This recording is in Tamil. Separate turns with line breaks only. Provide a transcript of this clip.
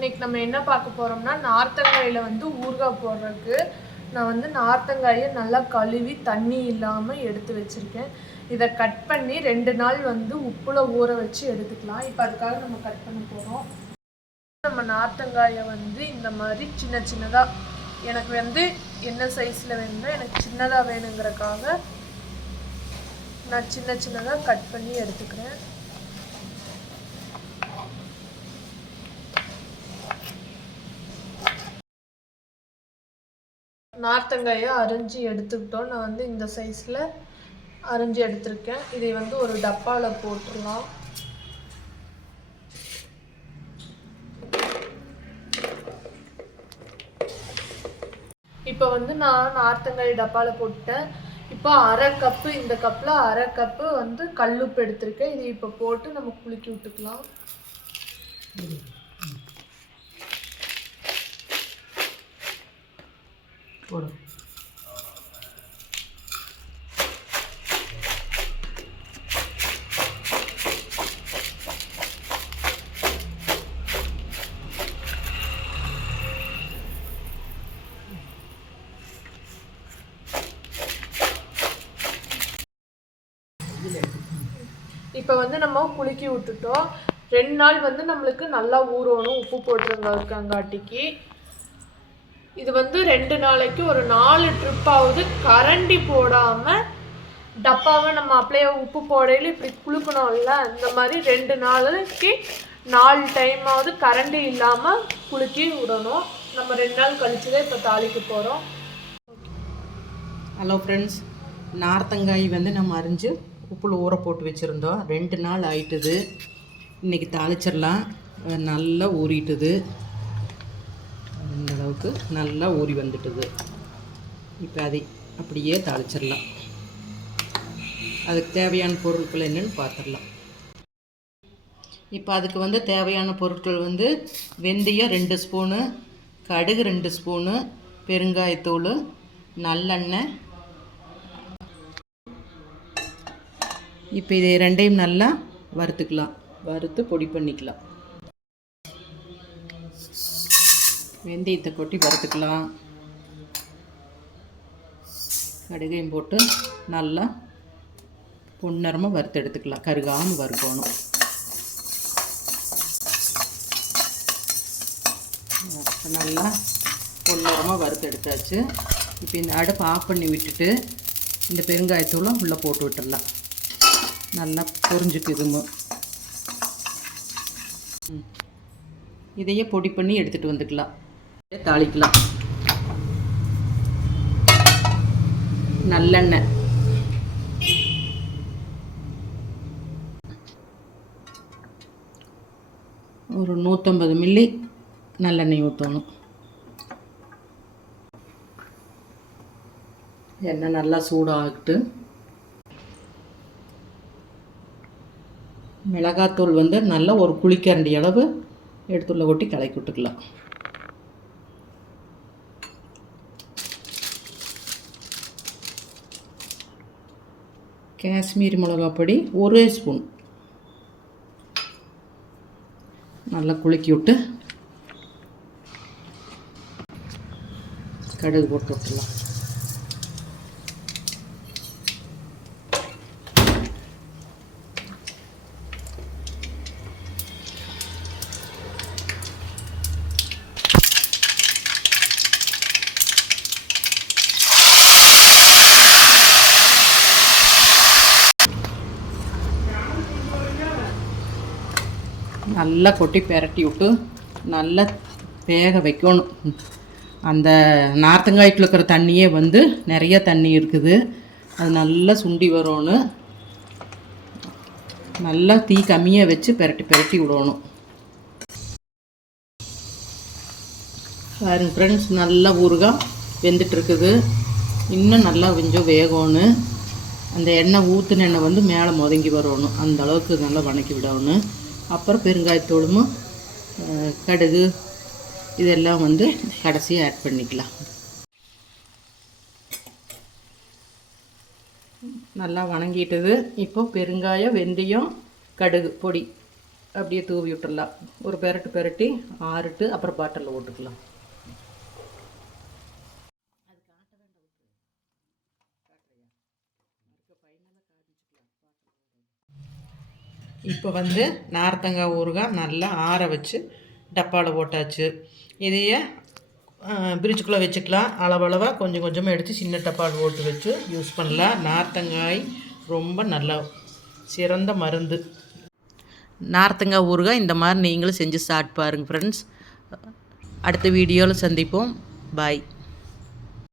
இன்னைக்கு நம்ம என்ன பார்க்க போறோம்னா நார்த்தங்காயில வந்து ஊறுகாய் போடுறதுக்கு நான் வந்து நார்த்தங்காயை நல்லா கழுவி தண்ணி இல்லாமல் எடுத்து வச்சிருக்கேன். இதை கட் பண்ணி ரெண்டு நாள் வந்து உப்பில் ஊற வச்சு எடுத்துக்கலாம். இப்போ அதுக்காக நம்ம கட் பண்ண போகிறோம் நம்ம நார்த்தங்காயை வந்து இந்த மாதிரி சின்ன சின்னதாக எனக்கு வந்து என்ன சைஸில் வேணுமோ எனக்கு சின்னதாக வேணுங்கிறக்காக நான் சின்ன சின்னதாக கட் பண்ணி எடுத்துக்கிறேன். நார்த்தங்காயை அரிஞ்சு எடுத்துக்கிட்டோம். நான் வந்து இந்த சைஸில் அரிஞ்சு எடுத்திருக்கேன். இதை வந்து ஒரு டப்பாவில் போட்டுடலாம். இப்போ வந்து நான் நார்த்தங்காய் டப்பாவில் போட்டேன் இப்போ அரை கப்பு இந்த கப்பில் அரை கப்பு வந்து கல்லுப்பு எடுத்திருக்கேன். இதை இப்போ போட்டு நம்ம குளிக்கி விட்டுக்கலாம். இப்போ வந்து நம்ம குலுக்கி விட்டுட்டோம். ரெண்டு நாள் வந்து நம்மளுக்கு நல்லா ஊறணும் உப்பு போட்டுருங்காட்டிக்கு இது வந்து ரெண்டு நாளைக்கு ஒரு நாலு ட்ரிப்பாவது கரண்டி போடாமல் டப்பாவை நம்ம அப்படியே உப்பு போடையில இப்படி குலுக்கணும்ல அந்த மாதிரி ரெண்டு நாளைக்கு நாலு டைமாவது கரண்டி இல்லாமல் குலுக்கி விடணும். நம்ம ரெண்டு நாள் கழிச்சு தான் இப்போ தாளிக்கு போகிறோம்
ஹலோ ஃப்ரெண்ட்ஸ் நார்த்தங்காய் வந்து நம்ம அரிஞ்சு உப்புள் ஊற போட்டு வச்சுருந்தோம். ரெண்டு நாள் ஆயிட்டுது. இன்றைக்கி தாளிச்சிடலாம். நல்லா ஊறிட்டுது. இந்த அளவுக்கு நல்லா ஊறி வந்துட்டுது. இப்போ அதை அப்படியே தாளிச்சிடலாம். அதுக்கு தேவையான பொருட்கள் என்னன்னு பார்த்துடலாம். இப்போ அதுக்கு வந்து தேவையான பொருட்கள் வந்து வெந்தயம் ரெண்டு ஸ்பூனு கடுகு ரெண்டு ஸ்பூனு பெருங்காயத்தூள் நல்லெண்ணெய் இப்போ இதை ரெண்டையும் நல்லா வறுத்துக்கலாம். வறுத்து பொடி பண்ணிக்கலாம். வெந்தயத்தை கொட்டி வறுத்துக்கலாம். கடுகையும் போட்டு நல்லா பொன்னரமாக வறுத்து எடுத்துக்கலாம். கருகாமல் வறுக்கணும். நல்லா பொன்னரமாக வறுத்து எடுத்தாச்சு. இப்போ இந்த அடுப்பு ஆஃப் பண்ணி விட்டுட்டு இந்த பெருங்காயத்தூளும் உள்ளே போட்டு விட்டுடலாம். நல்லா பொரிஞ்சுக்குதுங்க. இதையே பொடி பண்ணி எடுத்துகிட்டு வந்துக்கலாம். தாளிக்கலாம். நல்லெண்ணெய். ஒரு நூற்றம்பது மில்லி நல்லெண்ணெய் ஊற்றணும் எண்ணெய் நல்லா சூடாகிட்டு. மிளகாத்தூள் வந்து நல்லா ஒரு குழிக்கரண்டி அளவு எடுத்துள்ள கொட்டி கலக்கி விட்டுக்கலாம். காஷ்மீரி மிளகாப் பொடி ஒரே ஸ்பூன் நல்லா குலுக்கி விட்டு கடுகு போட்டு விட்டுலாம் நல்லா கொட்டி பெரட்டி விட்டு நல்லா வேக வைக்கணும். அந்த நார்த்தங்காய்க்குள்ள இருக்கிற தண்ணியே வந்து நிறைய தண்ணி இருக்குது. அது நல்லா சுண்டி வரணும் நல்லா தீ கம்மியாக வச்சு பெரட்டி பெரட்டி விடணும். பாருங்க ஃப்ரெண்ட்ஸ் நல்லா ஊறுகாய் வெந்துட்டுருக்குது இன்னும் நல்லா கொஞ்சம் வேகணும் அந்த எண்ணெய் ஊற்றின எண்ணெய் வந்து மேலே முதங்கி வரணும் அந்த அளவுக்கு நல்லா வணக்கி விடணும். அப்புறம் பெருங்காயத்தூளும் கடுகு இதெல்லாம் வந்து கடைசியாக ஆட் பண்ணிக்கலாம். நல்லா வணங்கிட்டது. இப்போ பெருங்காயம் வெந்தயம் கடுகு பொடி அப்படியே தூவி விட்டுடலாம் ஒரு பெரட்டு பெரட்டி ஆறுட்டு அப்புறம் பாட்டிலில் ஓட்டுக்கலாம் இப்போ வந்து நார்த்தங்காய் ஊறுகாய் நல்லா ஆற வச்சு டப்பாவில் போட்டாச்சு. இதையே பிரிட்ஜுக்குள்ளே வச்சுக்கலாம். அளவளவாக கொஞ்சம் கொஞ்சமாக எடுத்து சின்ன டப்பாவில் போட்டு வச்சு யூஸ் பண்ணலாம். நார்த்தங்காய் ரொம்ப நல்ல சிறந்த மருந்து. நார்த்தங்காய் ஊறுகாய் இந்த மாதிரி நீங்களும் செஞ்சு சாப்பிட்டு பாருங்கள் ஃப்ரெண்ட்ஸ் அடுத்த வீடியோவில் சந்திப்போம். பாய்